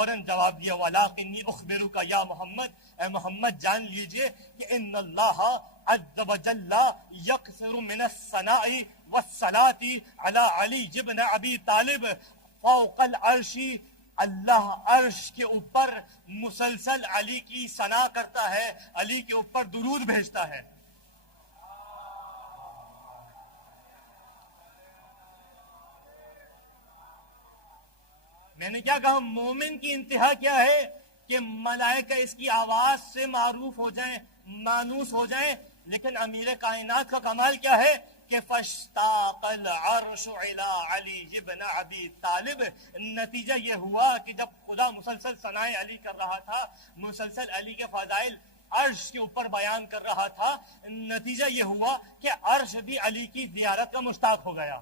فوراً جواب دیا وَلَٰكِنِّي أُخْبِرُكَ یا محمد، اے محمد جان لیجئے کہ ان اللہ عز وجل یکثر من الثناء والصلاة علی علی بن ابی طالب فوق العرش، اللہ عرش کے اوپر مسلسل علی کی ثنا کرتا ہے، علی کے اوپر درود بھیجتا ہے۔ میں نے کیا کہا؟ مومن کی انتہا کیا ہے کہ ملائکہ اس کی آواز سے معروف ہو جائیں، مانوس ہو جائیں، لیکن امیر کائنات کا کمال کیا ہے کہ فاشتاق العرش الی علی بن ابی طالب۔ نتیجہ یہ ہوا کہ جب خدا مسلسل ثنائے علی کر رہا تھا، مسلسل علی کے فضائل عرش کے اوپر بیان کر رہا تھا، نتیجہ یہ ہوا کہ عرش بھی علی کی زیارت کا مشتاق ہو گیا۔